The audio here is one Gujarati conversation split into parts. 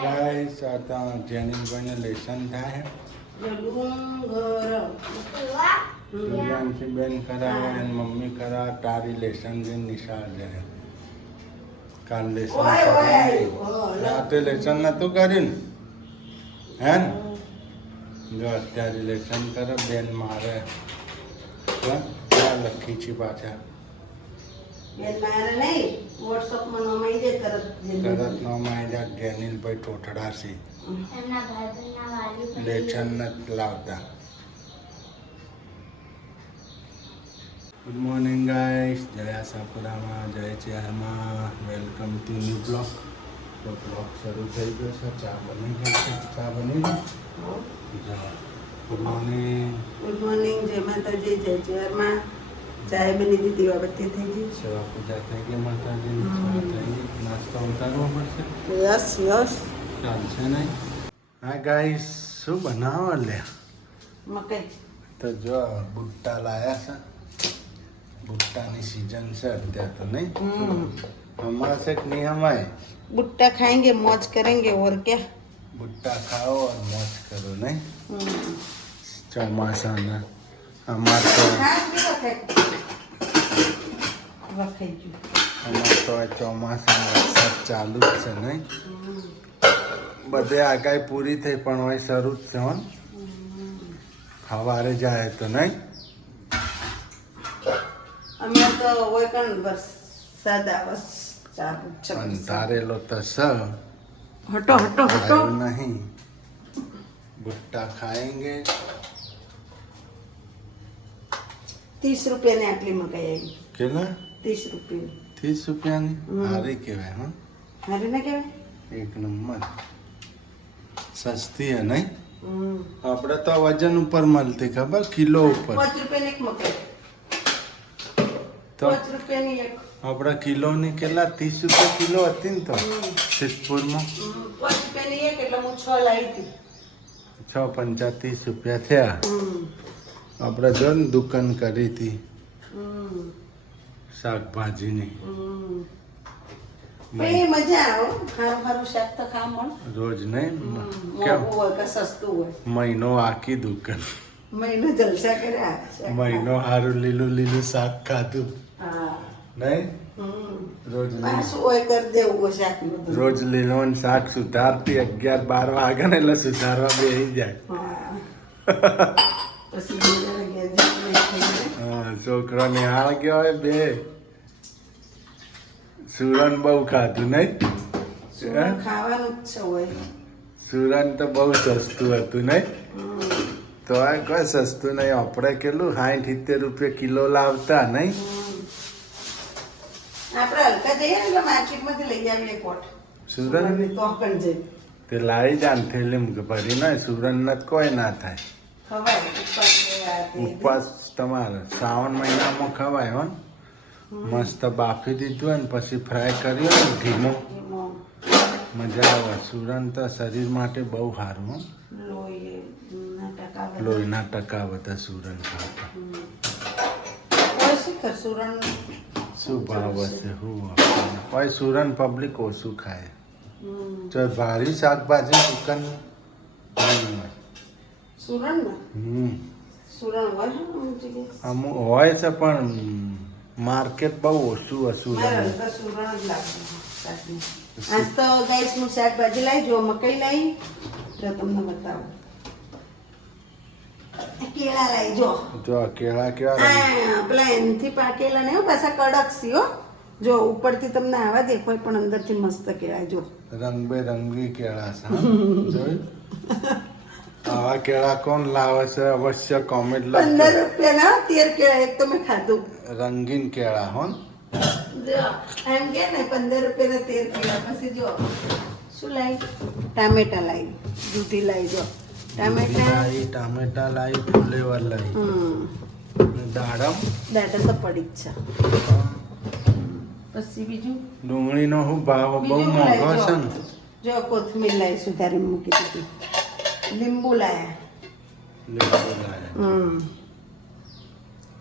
ગાઈસ आता જેનિલભાઈને લેસન થાય પ્રિયાંશી બેન કરાવે અને મમ્મી કરાવે તારી લેસન જઈને નિશાળ જાય કાલ લેસન રાતે લેસન નતું કર્યું હે ને જો અત્યારે લેસન કરે બેન મારે ક્યાં લખી છે પાછા બેન મારે નહીં વોટ્સઅપમાં નોમાઈ દે તરત નોમાઈ દે જેનિલભાઈ ટોટડાસી એમના ભાઈબંધના વાલી લેસન નથી લાવતા ગુડ મોર્નિંગ ગાઈસ જય આશાપુરામાં જય ચેરમાં વેલકમ ટુ ન્યૂ બ્લોગ તો બ્લોગ શરૂ થઈ ગયો છે ચા બની ગઈ છે ચા બની ગઈ ગુડ મોર્નિંગ જય માતાજી જય ચેરમાં ચાય બની ગઈ દીવાબત્તી થઈ ગઈ સેવા પૂજા થઈ ગઈ માતાજીની ચા થઈ ગઈ નાસ્તો ઉતારવો પડશે યસ ચાલશે નહીં હા ગાઈસ શું બનાવો લે મકઈ તો જો ભુટ્ટા લાયા છે ભુટ્ટાની सीजन છે અત્યારે તો નહીં हमारा से नहीं हमारे भुट्टा खाएंगे मौज करेंगे और क्या भुट्टा खाओ और मौज करो नहीं ચોમાસા ના અમાર તો ચોમાસા વરસાદ ચાલુ જ છે નહીં બધે આગાહી પૂરી થઈ પણ હવે શરૂ જ છે હો સવારે જાય તો નહીં અમે તો હોય કણ વરસાદ આવસ ચાલુ છે અંધારેલો તો સ હટો આવ્યું નહીં ભુટ્ટા ખાएंगे 30 રૂપિયાની આટલી મકાઈ આવી કેટલા 30 રૂપિયા 30 રૂપિયાની સારી કહેવાય હા હારે ના કહેવાય એક નંબર સસ્તી હે નહીં આપણે તો વજન ઉપર મળતી ખબર કિલો ઉપર 5 રૂપિયાની એક મકાઈ તો 5 રૂપિયાની એક આપણા કિલોની કેટલા 30 રૂપિયા કિલો હતી ને તો સિદ્ધપુરમાં 5 રૂપિયાની એક એટલે હું 6 લાવી હતી 6.35 રૂપિયા થયા આપણે જો ને દુકાન કરી હતી શાકભાજીની એ મજા આવે સારું શાક તો ખાવા મળે રોજ નહીં મોંઘું હોય કે સસ્તું હોય મહિનો આખી દુકાન મહિનો જલસા કર્યા મહિનો સારું લીલું શાક ખાધું હા નહીં રોજ પાછું હોય કરી દેવું હોય શાકનું રોજ લીલું શાક સુધારતી 11-12 વાગે ને એટલે સુધારવા બેસી જાય પછી છોકરો નિહાળ ગયો હોય બે સુરન બહુ ખાધું નહીં ખાવાનું જ છે હોય સુરન તો બહુ સસ્તું હતું નહીં તો આ કોઈ સસ્તું નહીં આપણે કેટલું 60-70 રૂપિયા કિલો લાવતા નહીં આપણે હલકા જઈએ ને એટલે માર્કેટમાંથી લઈ આવીએ કોટ સુરન તો પણ જઈ તે લાવી જા ને થેલીમ ભરી ના સુરન જ કોઈ ના થાય ખવાય ઉપવાસ તમારે શ્રાવણ મહિનામાં ખવાય હો મસ્ત બાફી દીધું હોય ને પછી ફ્રાય કર્યો ને ઘીમાં મજા આવે સુરન તો શરીર માટે બહુ સારું હો લોહીના ટકા બધા સુરન ખાતા શું ભાવ હશે કોઈ સુરન પબ્લિક ઓછું ખાય ચાલ ભારી શાકભાજી દુકાન અમુક હોય છે પણ માર્કેટ બહુ ઓછું હશું આજ તો ગાઈસ હું શાકભાજી લાવી જો મકાઈ લાવી જો તમને બતાવું કેળા લાવી જો કેળા કેવા પેલા એનથી પાકેલા ને પાછા કડક સી હો જો ઉપરથી તમને આવા દેખાય પણ અંદરથી મસ્ત કેળા જો રંગબેરંગી કેળા છે જોયું આવા કેળા કોણ લાવે છે અવશ્ય કોમેન્ટ 15 રૂપિયાના 13 કેળા એક તો મેં ખાધું રંગીન કેળા હો જો એમ કે ને 15 રૂપિયાના 13 કેળા પછી જો શું લાવી ટામેટા લાવી દૂધી લાવી જો ટામેટા લાવી ફ્લેવર લાવી દાડમ તો પડી જ છે પછી બીજું ડુંગળીનો શું ભાવ બહુ મોંઘો છે ને જો કોથમીર લાવી સુધારી મૂકી દીધી લીંબુ લાયા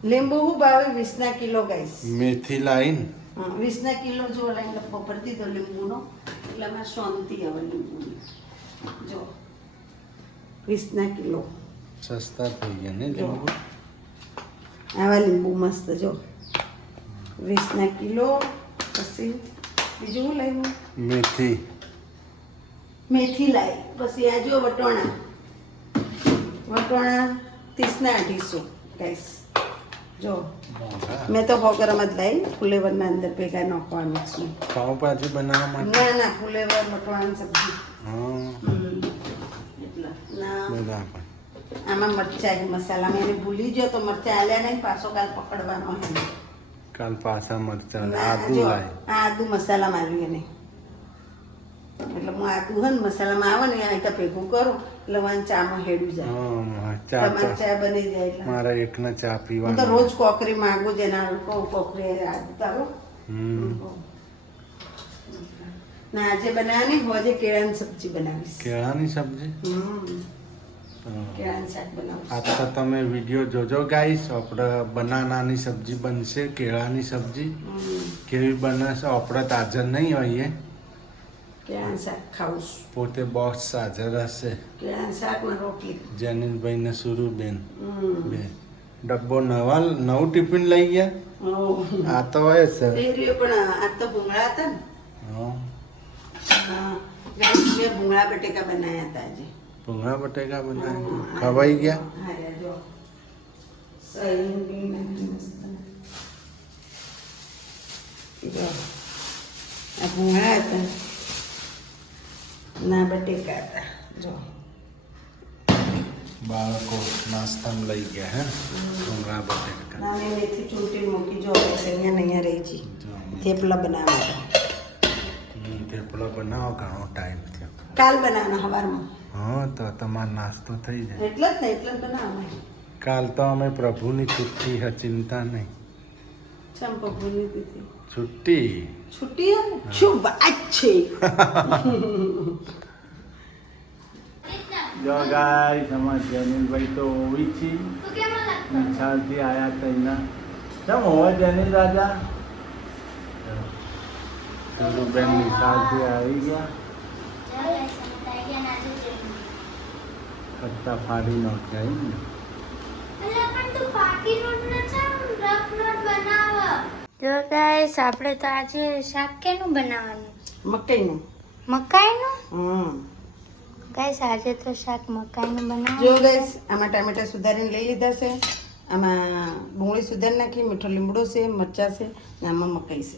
લીંબુ હું ભાવે 20 કિલો ગાઈસ મેથી લાઈન 20 કિલો જો લાઈન ડબ્બો પડતી તો લીંબુનો એટલે માં શાંતિ આવે લીંબુની 20 કિલો. સસ્તા થઈ ગયા ને જો. લીંબુ આવા લીંબુ મસ્ત જો 20 કિલો. પછી બીજું શું લાવ્યું? મેથી મેથી લાવી. પછી આ જો વટોણા 30 ગાઈસ જો. મેં તો 100 ગ્રામ જ લાવી. ફુલેવરના અંદર ભેગા નાખવાનું છે. પાવભાજી બનાવવા માટે ના ફુલેવર વટોણાની સબ્જી. હા એટલા ના બરાબર. આમાં મરચાં મસાલા મેં એને ભૂલી ગયો તો મરચાં આલ્યા નહીં. પાછો કાલ પકડવાનો હે. કાલ પાછા મરચાં ના, આદુ જો, લાય આ આદુ મસાલા માર્યું એને. એટલે હું આદુ હે ને મસાલામાં આવે ને આ ભેગું કરું એટલે વાન ચામાં હેડું જાય. હા ચા તમારી ચા બની જાય એટલે મારા એકના ચા હું તો પીવાનું રોજ કોકરી માંગુ જ એના કહું કોકરી આદુ તારો. ના આજે બનાવવાની હોજે કેળાની સબ્જી બનાવીશ. કેળાની સબ્જી કેળાનું શાક બનાવીશ. આજ તો તમે વિડીયો જોજો ગાઈસ. આપણે બનાનાની સબ્જી બનશે, કેળાની સબ્જી કેવી બનશે આપણે તો હાજર નહીં હોઈએ. કેળાનું શાક ખાવું છું. પોતે બોક્સ હાજર હશે. કેળાનું શાક ને રોટલી. જેનિલભાઈ ને સુરુબેન બે ડબ્બો નવું ટિફિન લઈ ગયા. આ તો હોય સર. પણ આ તો ભૂંગળા હતા ને. હા હા ગાઈસ મેં ભૂંગળા બટેકા બનાવ્યા હતા આજે. ભૂંગળા બટેકા બનાવ્યા ખવાઈ ગયા. હા જો સોયાબીન મસ્ત. જો આ ભૂંગળા હતા ના બટેકા હતા. જો બાળકો નાસ્તામાં લઈ ગયા હે ભૂંગળા બટેકા. ના મેં મેથી ચૂંટી મૂકી જો અહીંયા રહી જી થેપલા બનાવવા. થેપલા બનાવો ઘણો ટાઈમ થયો. કાલ બનાવવાના સવારમાં. હા તો તમારો નાસ્તો થઈ જાય. એટલે જ બનાવવાના. કાલ તો અમે પ્રભુની છુટ્ટી હે, ચિંતા નહીં. ચંપો ભૂલી દીધી. છુટ્ટી છુટ્ટી હે? શું વાત છે. જો ગાઈસ અમાર જેનિલભાઈ તો હોવી છે તું કેમ લાગતો? નિશાળથી આયા તઈના કેમ હોય જેનિલ રાજા સુરુબેન નિશાળથી આવી ગયા. પત્તા ફાડી નાખ્યા એમ ને. જો ગાઈસ આપણે તો આજે શાક કેનું બનાવવાનું? મકાઈનું. મકાઈનું? ગાઈસ આજે તો શાક મકાઈનું જો બનાવવાનું. ગાઈસ આમાં ટામેટા સુધારીને લઈ લીધા છે. આમાં ડુંગળી સુધારી નાખી, મીઠો લીમડો છે, મરચાં છે ને આમાં મકાઈ છે.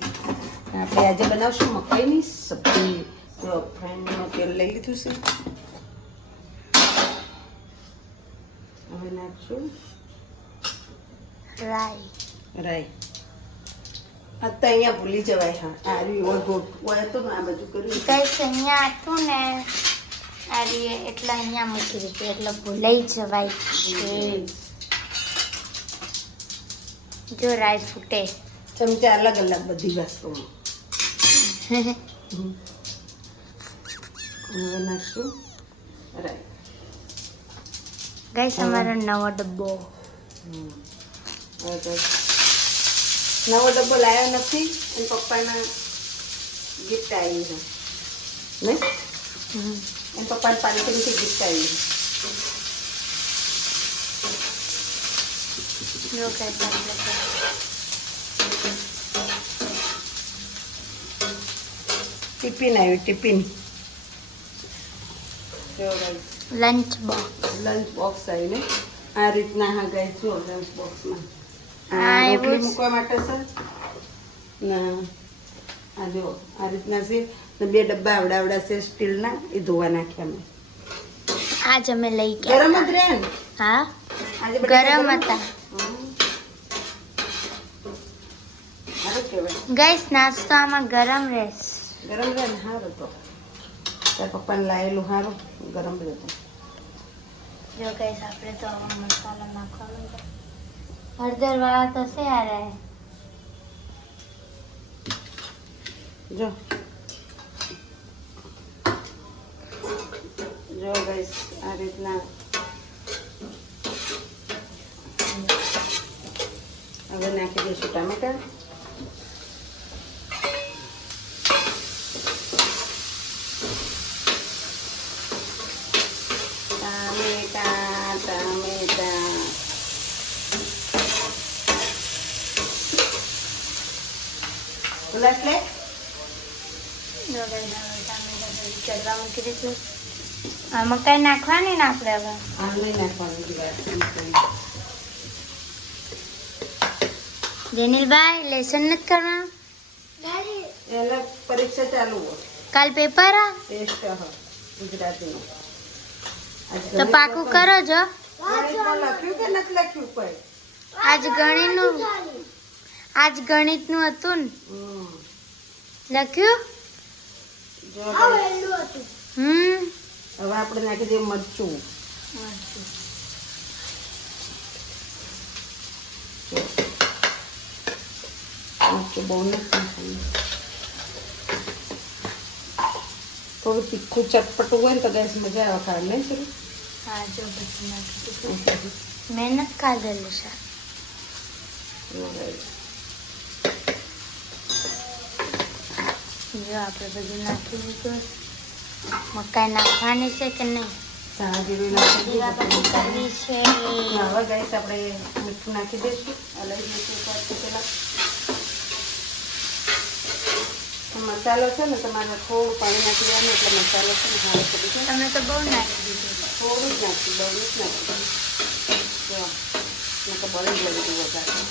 આપણે આજે બનાવશું મકાઈની સબ્જી. જો ફ્રાઈનું તેલ લઈ લીધું છે. હવે નાખશું રાઈ. રાઈ. આ તો અહીંયા ભૂલી જવાય. હા આ રહ્યું હોય તો આ બધું કર્યું. ગાઈસ અહીંયા હતું ને આ રીએ એટલે અહીંયા મૂકી દીધું એટલે ભૂલાઈ જવાય છે. જો રાઈ ફૂટે. ચમચા અલગ અલગ બધી વસ્તુમાં. હવે નાખશું રાઈ. ગાઈસ અમારો નવો ડબ્બો. હવે તો નવો ડબ્બો લાવ્યો નથી. અને પપ્પાના ગિફ્ટ આવી છે ને. એમ પપ્પાને પાણીપુરીથી ગિફ્ટ આવી છે. જો ગાઈસ આપણે ટિફિન આવ્યું ટિફિન. જો guys lunch box. Lunch box આવીને આ રીતના હા ગાઈસ જો લંચ બોક્સમાં હા, આ એવું રોટલી જ. મૂકવા માટે છે ના આ જો આ રીતના છે ને 2 ડબ્બા આવડા છે સ્ટીલના. એ ધોવા નાખ્યા મેં. આજ અમે લઈ ગયા. ગરમ જ રહ્યા ને હા આજે બટેકા ગરમ હતા. સારું કહેવાય. ગાઈસ નાસ્તો આમાં ગરમ રહેશે. ગરમ રહે ને સારું તો તાર પપ્પાને લાવેલું સારું ગરમ રહેતું. જો ગાઈસ આપણે તો આવા મસાલા નાખવાનું છે. હળદર વાળા તો છે યાર. જો જો ગાઈસ આ રીતના હવે નાખી દઈશું ટામેટા. અમે 1 ગ્લાસ લે. જો guys, હવે ટામેટા બધું ચડવા મૂકી દઈશું. આ મકાઈ નાખવાની ને આપણે હવે. આ નહીં નાખવાનું ગ્લાસ. જેનિલભાઈ લેસન નથી કરવાનું? એને પરીક્ષા ચાલુ હોય. કાલ પેપર આ ટેસ્ટ હ ગુજરાતીનો. તો પાકું કરો જો. ગણિતમાં લખ્યું કે નથી લખ્યું કોઈ? આજ ગણિતનું હતું ને હમ. લખ્યું. જો હવે આપણે નાખી દઈએ મરચું. મરચું બહુ નથી નાખવાનું. થોડું તીખું ચટપટું હોય ને તો ગેસ મજા આવે ખાવા નહીં છે. હા જો બધું નાખી દીધું. મહેનત કાઢેલું છે. જો આપણે બધું નાખી દીધું. મકાઈ નાખવાની છે કે નહીં? જીરું નાખી જીરા બધી કરવી છે. હવે ગેસ આપણે મીઠું નાખી દઈશું. અલગ મીઠું પાછું પેલા મસાલો છે ને તમારે થોડું પાણી નાખી દેવાનું એટલે મસાલો છે ને હારો પડી જાય. તમે તો બહુ નાખી દીધું. થોડું જ નાખી બહુ જ નાખી જો મેં તો બળી જ લીધું વધારે.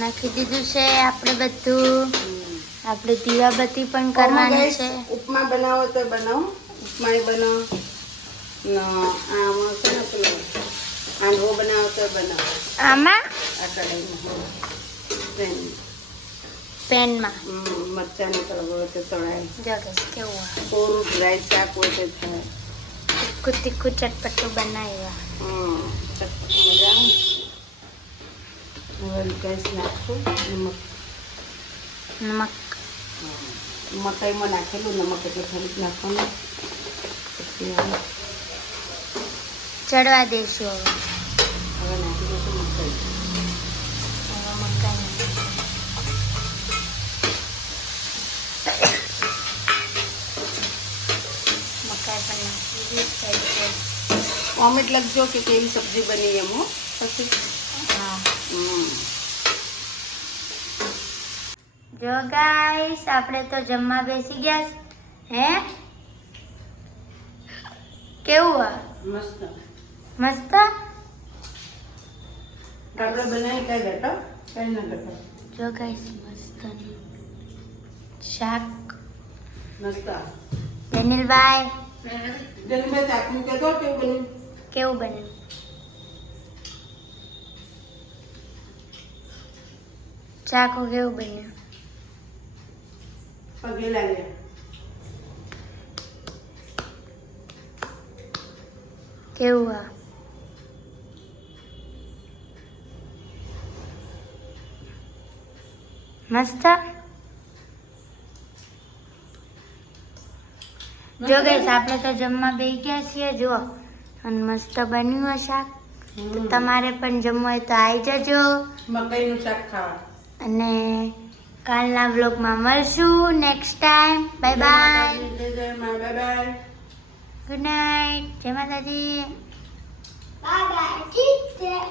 નાખી દીધું છે આપણે બધું. આપણે દીવાબત્તી પણ કરવાની છે. ઉપમા બનાવો તો બનાવો. ઉપમા બનાવો આમાં છે ને પેલો હાંડવો બનાવો તો બનાવો. આમાં આ કઢાઈમાં પેનમાં મરચાંનો તળવો હોય તો તળાય. જો guys, કેવું આ થોડું ડ્રાય શાક હોય તો થાય. તીખું તીખું ચટપટું બનાવ્યા. ચટપટું મજા આવે. હવે ગેસ નાખશું નમક. નમક મકાઈમાં નાખેલું નમક એટલે થોડુંક નાખવાનું. પછી હવે ચડવા દઈશું. હવે નાખી દઈશું મકાઈ. હવે મકાઈ પણ નાખી દીધી. કોમેન્ટ લખજો કે કેવી સબ્જી બની એમ હો. પછી હા હમ. જો ગાઈસ આપણે તો જમવા બેસી ગયા છે. હે કેવું આ મસ્ત મસ્ત. આપણે બનાવી કઈ બેટો કઈ ના બેટો. જો ગાઈસ મસ્ત શાક. મસ્ત. જેનિલભાઈ જન્મે ચાકનું કહેતો કેવું બન્યું. કેવું બન્યું? ચાકુ કેવું બન્યું? પગે લાગે. કેવું આ મસ્ત. જો ગઈશ આપણે તો જમવા બેસી ગયા છીએ. જો અને મસ્ત બન્યું હોય શાક. તો તમારે પણ જમવું હોય તો આવી જજો. મકાઈનું શાક ખાવા. અને કાલના બ્લોગમાં મળશું next time. Bye bye. Bye bye. Good night. જય માતાજી. Bye bye. Teacher.